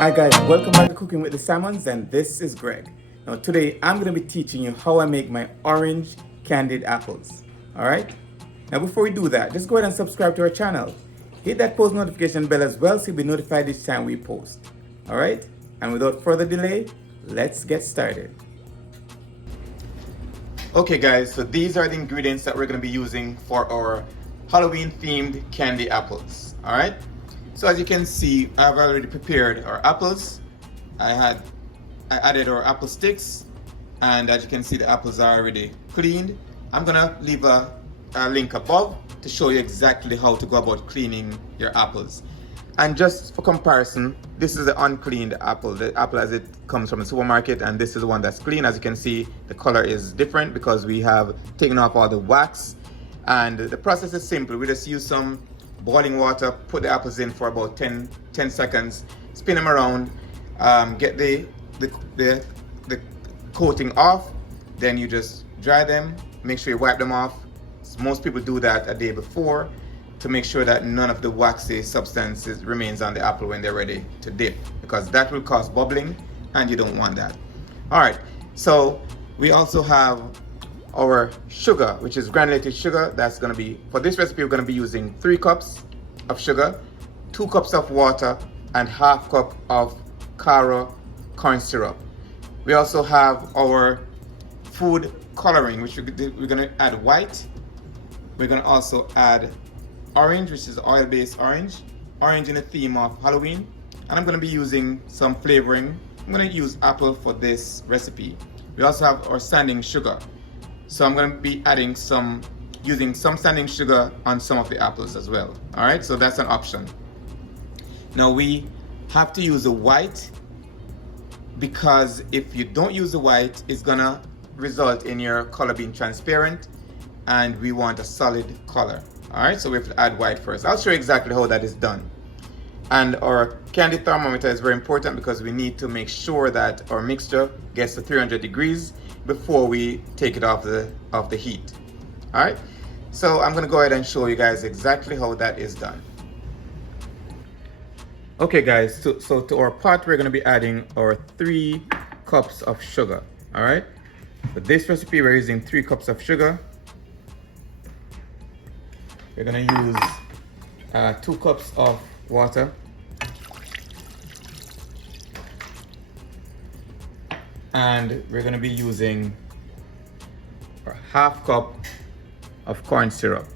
Hi guys, welcome back to Cooking with the Salmons, and this is Greg. Now today I'm going to be teaching you how I make my orange candied apples. Alright? Now before we do that, just go ahead and subscribe to our channel. Hit that post notification bell as well so you'll be notified each time we post. Alright? And without further delay, let's get started. Okay guys, so these are the ingredients that we're going to be using for our Halloween themed candy apples. Alright? So as you can see, I've already prepared our apples. I added our apple sticks, and as you can see, the apples are already cleaned. I'm gonna leave a link above to show you exactly how to go about cleaning your apples. And just for comparison, this is the uncleaned apple, the apple as it comes from the supermarket, and this is the one that's clean. As you can see, the color is different because we have taken off all the wax. And the process is simple. We just use some boiling water, put the apples in for about 10 seconds, spin them around, get the coating off, then you just dry them, make sure you wipe them off. Most people do that a day before to make sure that none of the waxy substances remains on the apple when they're ready to dip, because that will cause bubbling and you don't want that. All right, so we also have our sugar, which is granulated sugar. That's going to be, for this recipe, we're going to be using 3 cups of sugar, 2 cups of water, and half cup of Cara corn syrup. We also have our food coloring, which we're going to add white. We're going to also add orange, which is oil-based orange in the theme of Halloween. And I'm going to be using some flavoring. I'm going to use apple for this recipe. We also have our sanding sugar. So I'm going to be using some sanding sugar on some of the apples as well. All right, so that's an option. Now we have to use the white, because if you don't use the white, it's gonna result in your color being transparent, and we want a solid color. All right, so we have to add white first. I'll show you exactly how that is done. And our candy thermometer is very important because we need to make sure that our mixture gets to 300 degrees before we take it off the heat. All right, so I'm gonna go ahead and show you guys exactly how that is done. Okay guys, so to our pot, we're gonna be adding our 3 cups of sugar. All right, for this recipe, we're using 3 cups of sugar. We're gonna use 2 cups of water, and we're going to be using a half cup of corn syrup.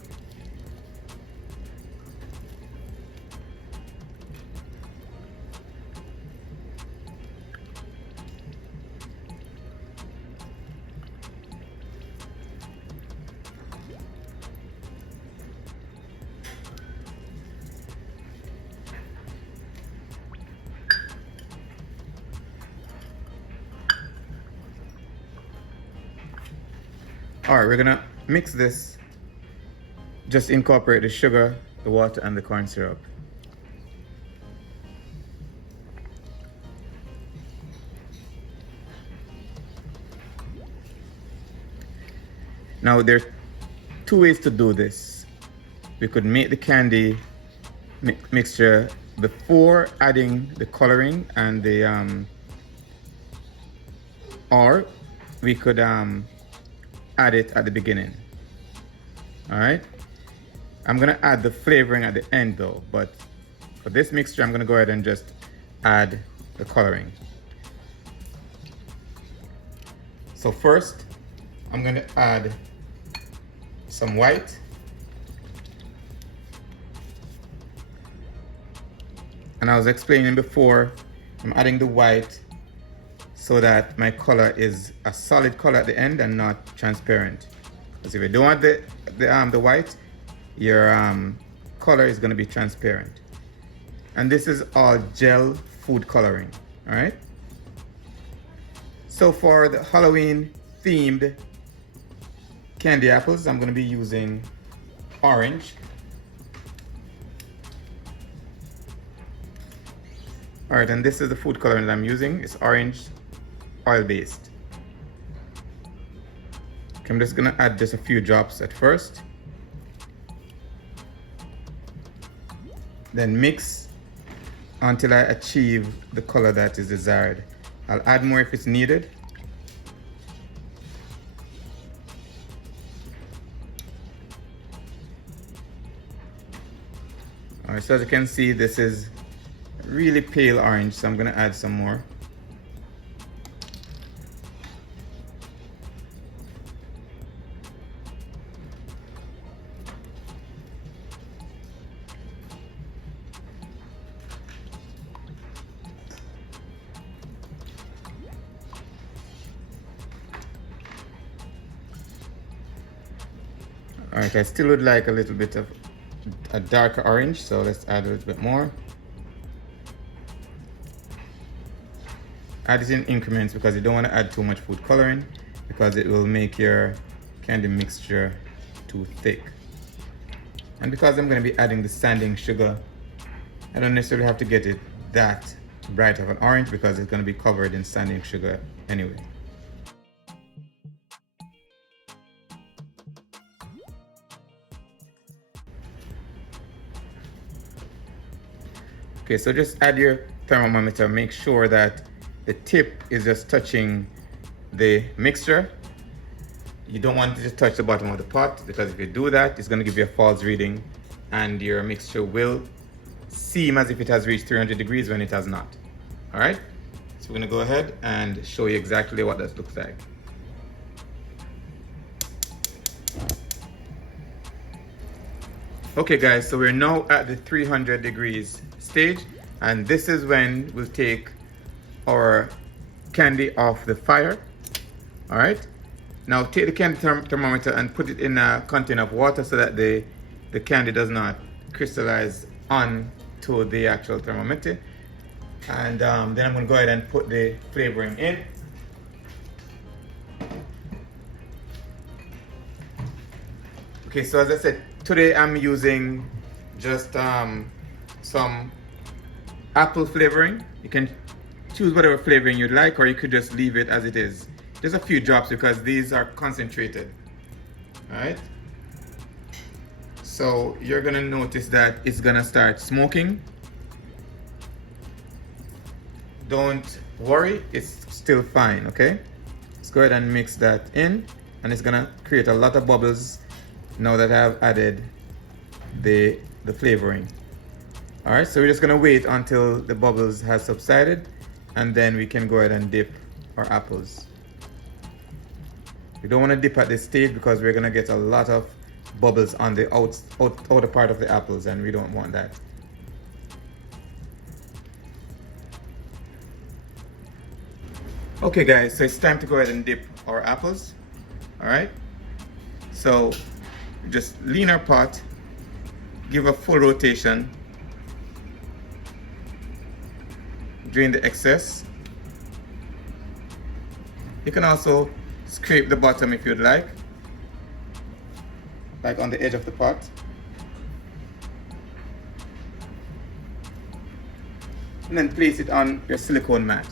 All right, we're gonna mix this. Just incorporate the sugar, the water, and the corn syrup. Now there's 2 ways to do this. We could make the candy mixture before adding the coloring and the or we could add it at the beginning. All right, I'm gonna add the flavoring at the end though, but for this mixture I'm gonna go ahead and just add the coloring. So first I'm gonna add some white, and I was explaining before, I'm adding the white so that my color is a solid color at the end and not transparent. Because if you don't want the white, your color is going to be transparent. And this is all gel food coloring. All right. So for the Halloween themed candy apples, I'm going to be using orange. All right, and this is the food coloring that I'm using. It's orange, oil-based. Okay, I'm just gonna add just a few drops at first. Then mix until I achieve the color that is desired. I'll add more if it's needed. Alright, so as you can see, this is really pale orange, so I'm going to add some more. Alright, I still would like a little bit of a darker orange, so let's add a little bit more. Add it in increments because you don't want to add too much food coloring because it will make your candy mixture too thick. And because I'm going to be adding the sanding sugar, I don't necessarily have to get it that bright of an orange because it's going to be covered in sanding sugar anyway. Okay, so just add your thermometer, make sure that the tip is just touching the mixture. You don't want it to touch the bottom of the pot because if you do that, it's going to give you a false reading and your mixture will seem as if it has reached 300 degrees when it has not. All right, so we're going to go ahead and show you exactly what that looks like. Okay guys, so we're now at the 300 degrees stage, and this is when we'll take our candy off the fire. All right, now take the candy thermometer and put it in a container of water so that the candy does not crystallize onto the actual thermometer. And then I'm going to go ahead and put the flavoring in. Okay, so as I said, today I'm using just some apple flavoring. You can choose whatever flavoring you'd like, or you could just leave it as it is. Just a few drops because these are concentrated. All right. So you're gonna notice that it's gonna start smoking. Don't worry, it's still fine, okay? Let's go ahead and mix that in, and it's gonna create a lot of bubbles now that I've added the flavoring. All right, so we're just gonna wait until the bubbles has subsided, and then we can go ahead and dip our apples. We don't want to dip at this stage because we're gonna get a lot of bubbles on the outer part of the apples, and we don't want that. Okay guys, so it's time to go ahead and dip our apples. All right, so just lean our pot, give a full rotation, drain the excess. You can also scrape the bottom if you'd like on the edge of the pot. And then place it on your silicone mat.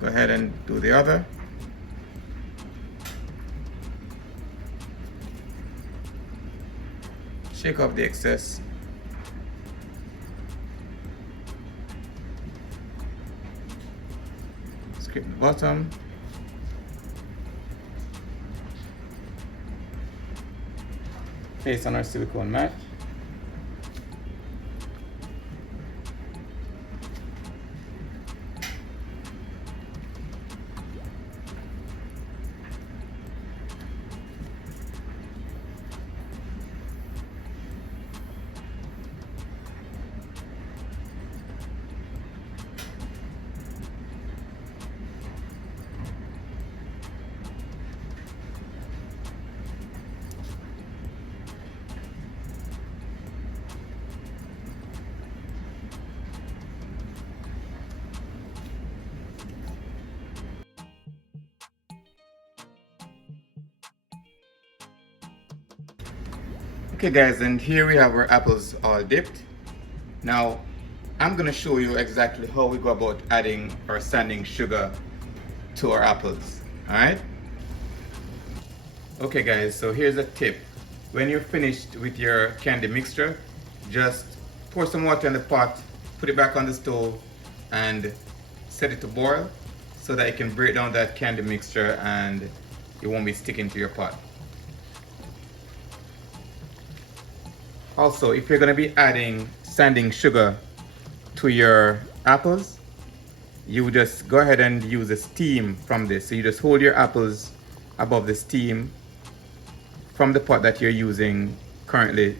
Go ahead and do the other. Shake off the excess. Scrape the bottom. Place on our silicone mat. Okay guys, and here we have our apples all dipped. Now I'm going to show you exactly how we go about adding our sanding sugar to our apples. Alright? Okay guys, so here's a tip. When you're finished with your candy mixture, just pour some water in the pot, put it back on the stove, and set it to boil so that it can break down that candy mixture and it won't be sticking to your pot. Also, if you're going to be adding sanding sugar to your apples, you just go ahead and use the steam from this. So you just hold your apples above the steam from the pot that you're using currently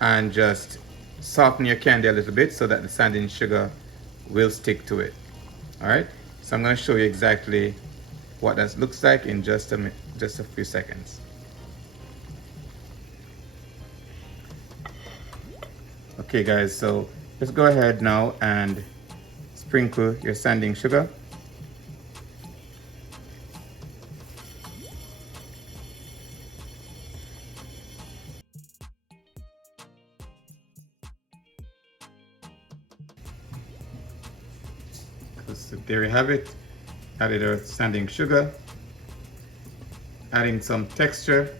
and just soften your candy a little bit so that the sanding sugar will stick to it. All right, so I'm going to show you exactly what that looks like in just a few seconds. Okay guys, so just go ahead now and sprinkle your sanding sugar. So there you have it. Added our sanding sugar, adding some texture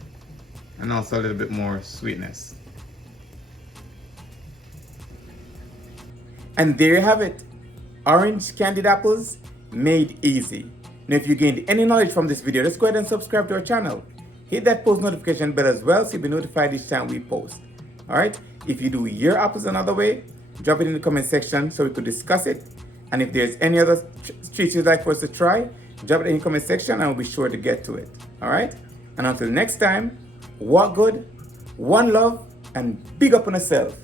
and also a little bit more sweetness. And there you have it, orange candied apples made easy. Now if you gained any knowledge from this video, just go ahead and subscribe to our channel. Hit that post notification bell as well so you'll be notified each time we post. Alright, if you do your apples another way, drop it in the comment section so we could discuss it. And if there's any other treats you'd like for us to try, drop it in the comment section and we'll be sure to get to it. Alright, and until next time, walk good, one love, and big up on yourself.